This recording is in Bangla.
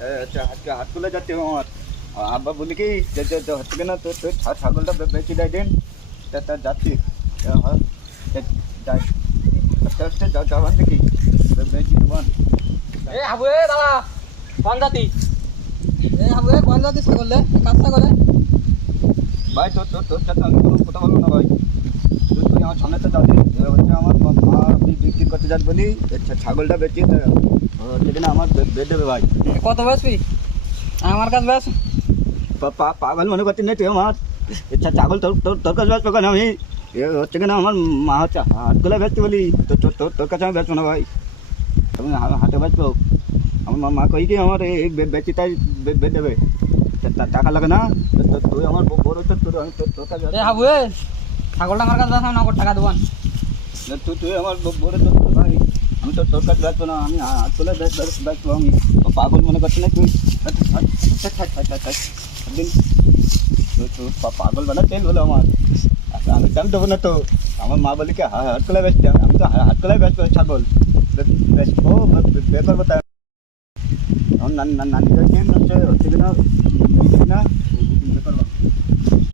আচ্ছা আজকে হাট তুলে যাচ্ছে আমার আব্বা বলি কি যে হচ্ছে কিনা তো ছাগলটা বেঁচে দেয় দিন তা যাচ্ছি যাই আস্তে আস্তে যাওয়ান দেখি বেঁচে দেবান এ হাবু এ দাদা কোন জাতি এ হাবু এ কোন জাতি ছাগল কাজটা করে ভাই তোর সাথে আমি কোনো কথা বলবো না ভাই তুই আমার সামনে তো যাবি হচ্ছে আমার মা বিক্রি করতে যাস বলি ছাগলটা বেঁচে হচ্ছে কিনা আমার বেড দেবে ভাই কত বেচবি আমার কাছে বেচ পাগল মনে করছি না তুই আমার ছাগল তোর কাছে বেচবো কেন আমি হচ্ছে কিনা আমার মা হচ্ছে হাটগুলো বেচতে বলি তোর কাছে আমি বেচবো না ভাই তুমি হাটে বেচবো আমার মা কই কি আমার এই বেচি তাই বেড দেবে টাকা লাগে না তুই আমার বড় তোর আমি তোর কাছে এ হাবু এ ছাগলটা আমার কাছে বেচ আমি নগদ টাকা দেবো তুই আমার বড় তোর ভাই আমি তোর কাছে বেচবো না আমি হাটগুলো বেচবো আমি পাগল মনে করছি না তুই দিন পাগল বানা তেল হলো আমার আমি দাম দেবো না তো আমার মা বলি কি হাটকলায় বেচতে আমি তো হাটকলায় বেচবো ছাগল বেচবো বে করবো তাই আমার নানি হচ্ছে কিনা বে করবো